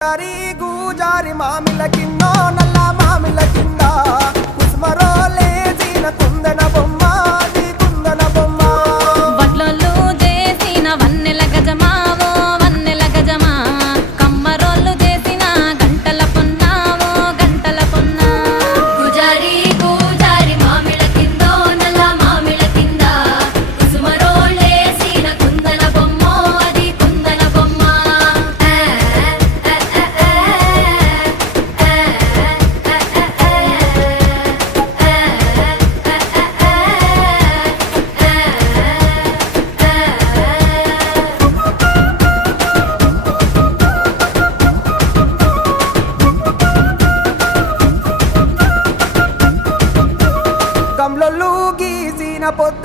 జారి గూజారి మామిల కిన్నో నల్ల మామిల కింద కుస్మరో లేచిన కుందన బొమ్మ అది కుందన బొమ్మ వడ్లొల్లు చేసిన వన్నెల గజమావో వన్నెల గజమా కమ్మరోళ్ళు చేసిన గంటల పొన్నావో గంటల పొన్నా గుజారి గుజారి మామిళ్ళ కిందో నల్ల మామిళ్ళ కింద కుసుమరోళ్ళేసిన కుందన బొమ్మ అది కుందన బొమ్మ గమ్లొల్లు గీసిన పొద్ద